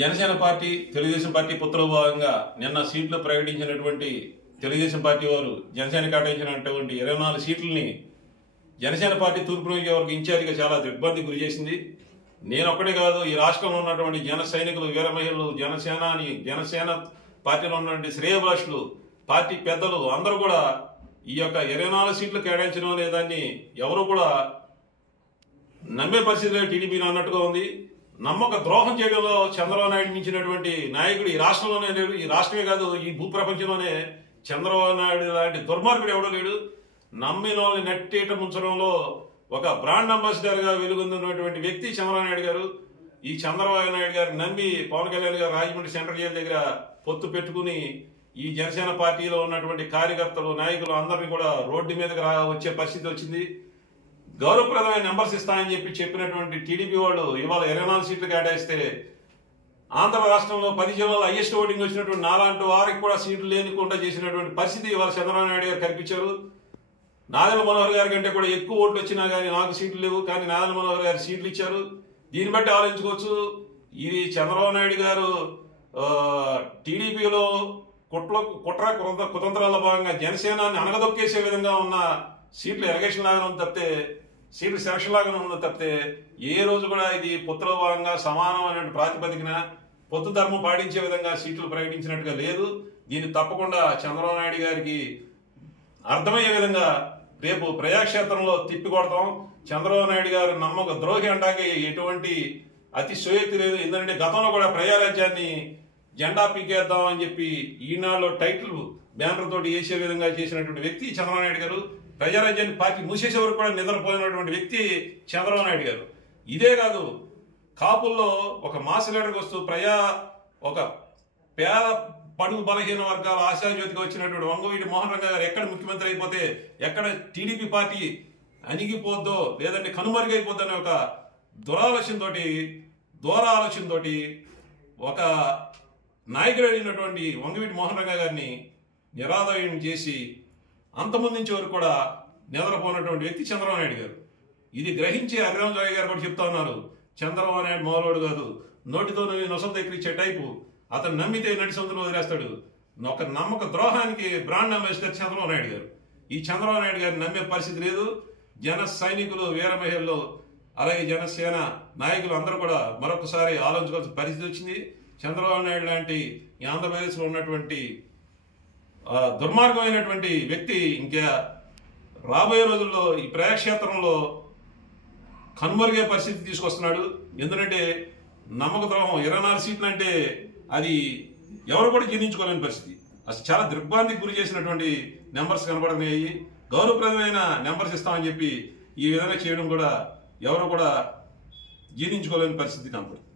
Janasena party Telugu Desam party పొత్తులో భాగంగా నిన్న సీట్లు ప్రకటించినటువంటి తెలుగుదేశం పార్టీ వారు జనసేన కేటాయించినటువంటి 24 సీట్లని జనసేన పార్టీ తూర్పు నియోజకవర్గ ఇన్ఛార్జిగా చాలా దిగ్బంధికి గురి చేసింది. నేను ఒక్కడే కాదు, ఈ రాష్ట్రంలో ఉన్నటువంటి జన సైనికులు, వీర మహిళలు, జనసేన పార్టీలో ఉన్నటువంటి శ్రేయోభిలాషులు, పార్టీ పెద్దలు అందరూ కూడా ఈ యొక్క 24 సీట్లు కేటాయించడం లేదాన్ని ఎవరు కూడా నమ్మే పరిస్థితిలో టీడీపీ అన్నట్టుగా ఉంది. నమ్మక ద్రోహం చేయడంలో చంద్రబాబు నాయుడు మించినటువంటి నాయకుడు ఈ రాష్ట్రంలోనే లేడు. ఈ రాష్ట్రమే కాదు, ఈ భూప్రపంచంలోనే చంద్రబాబు నాయుడు లాంటి దుర్మార్గుడు ఎవడో లేడు. నమ్మిన వాళ్ళని నెట్టేట ముంచడంలో ఒక బ్రాండ్ అంబాసిడర్ గా వెలుగొందినటువంటి వ్యక్తి చంద్రబాబు నాయుడు గారు. ఈ చంద్రబాబు నాయుడు గారు నమ్మి పవన్ కళ్యాణ్ గారు రాజమండ్రి సెంట్రల్ జైలు దగ్గర పొత్తు పెట్టుకుని ఈ జనసేన పార్టీలో ఉన్నటువంటి కార్యకర్తలు, నాయకులు అందరినీ కూడా రోడ్డు మీదకి వచ్చే పరిస్థితి వచ్చింది. గౌరవప్రదమైన నెంబర్స్ ఇస్తామని చెప్పినటువంటి టీడీపీ వాళ్ళు ఇవాళ 24 సీట్లు కేటాయిస్తే ఆంధ్ర రాష్ట్రంలో 10 జిల్లాలో హైయెస్ట్ ఓటింగ్ వచ్చినటువంటి నాలాంటి వారికి కూడా సీట్లు లేనికుండా చేసినటువంటి పరిస్థితి ఇవాళ చంద్రబాబు నాయుడు గారు కల్పించారు. నాదెళ్ల మనోహర్ గారి కంటే కూడా ఎక్కువ ఓట్లు వచ్చినా కానీ నాకు సీట్లు లేవు, కానీ నాదెళ్ల మనోహర్ గారు సీట్లు ఇచ్చారు. దీన్ని బట్టి ఆలోచించుకోవచ్చు, ఇది చంద్రబాబు నాయుడు గారు టీడీపీలో కుతంత్రాల్లో భాగంగా జనసేనాన్ని అనగదొక్కేసే విధంగా ఉన్న సీట్లు ఎలగేషన్ లాగానే ఉంది తప్పితే, సీట్లు సెలక్షన్ లాగానే ఉంది తప్పితే, ఏ రోజు కూడా ఇది పొత్తులో భాగంగా సమానమైన ప్రాతిపదికన పొత్తు ధర్మం పాటించే విధంగా సీట్లు ప్రకటించినట్టుగా లేదు. దీన్ని తప్పకుండా చంద్రబాబు నాయుడు గారికి అర్థమయ్యే విధంగా రేపు ప్రజాక్షేత్రంలో తిప్పి కొడతాం. చంద్రబాబు నాయుడు గారు నమ్మక ద్రోహి అంటాకి ఎటువంటి అతిశయోక్తి లేదు. ఎందుకంటే గతంలో కూడా ప్రజారాజ్యాన్ని జెండా పీకేద్దాం అని చెప్పి ఈనాడులో టైటిల్ బ్యానర్ తోటి వేసే విధంగా చేసినటువంటి వ్యక్తి చంద్రబాబు నాయుడు గారు. ప్రజారాజ్యాన్ని పార్టీ మూసేసే వరకు కూడా నిద్రపోయినటువంటి వ్యక్తి చంద్రబాబు నాయుడు గారు. ఇదే కాదు, కాపుల్లో ఒక మాస్ లీడర్కి వస్తూ ఒక పేద పడుగు బలహీన వర్గాల ఆశాజ్యోతిగా వచ్చినటువంటి వంగవీటి మోహన్ రంగా గారు ఎక్కడ ముఖ్యమంత్రి అయిపోతే, ఎక్కడ టీడీపీ పార్టీ అణిగిపోద్దో లేదంటే కనుమరుగైపోద్దో అనే ఒక దూరాలోచనతోటి ఒక నాయకుడు అయినటువంటి వంగవీటి మోహన్ రంగా గారిని నిరాదయం చేసి అంతమందించే వరకు కూడా నిద్రపోయినటువంటి వ్యక్తి చంద్రబాబు నాయుడు గారు. ఇది గ్రహించి హరిరామ్ జోయ్ గారు కూడా చెప్తా ఉన్నారు, చంద్రబాబు నాయుడు మామూలుడు కాదు, నోటితో నొసలు ఎక్కించే టైపు, అతను నమ్మితే నడి సొంతలు వదిలేస్తాడు. ఒక నమ్మక ద్రోహానికి బ్రాండ్ అంబాసిడర్ చంద్రబాబు నాయుడు గారు. ఈ చంద్రబాబు నాయుడు గారిని నమ్మే పరిస్థితి లేదు. జన సైనికులు, వీర మహిళలు, అలాగే జనసేన నాయకులు అందరూ కూడా మరొకసారి ఆలోచించుకోవాల్సిన పరిస్థితి వచ్చింది. చంద్రబాబు నాయుడు లాంటి ఈ ఆంధ్రప్రదేశ్లో ఉన్నటువంటి దుర్మార్గమైనటువంటి వ్యక్తి ఇంకా రాబోయే రోజుల్లో ఈ ప్రజాక్షేత్రంలో కనుమరుగే పరిస్థితి తీసుకొస్తున్నాడు. ఎందుకంటే నమ్మక ద్రోహం 24 సీట్లు అంటే అది ఎవరు కూడా జీర్ణించుకోలేని పరిస్థితి. అసలు చాలా దిగ్భ్రాంతికి గురి చేసినటువంటి నెంబర్స్ కనబడుతున్నాయి. గౌరవప్రదమైన నెంబర్స్ ఇస్తామని చెప్పి ఈ విధంగా చేయడం కూడా ఎవరు కూడా జీర్ణించుకోలేని పరిస్థితి కనబడుతుంది.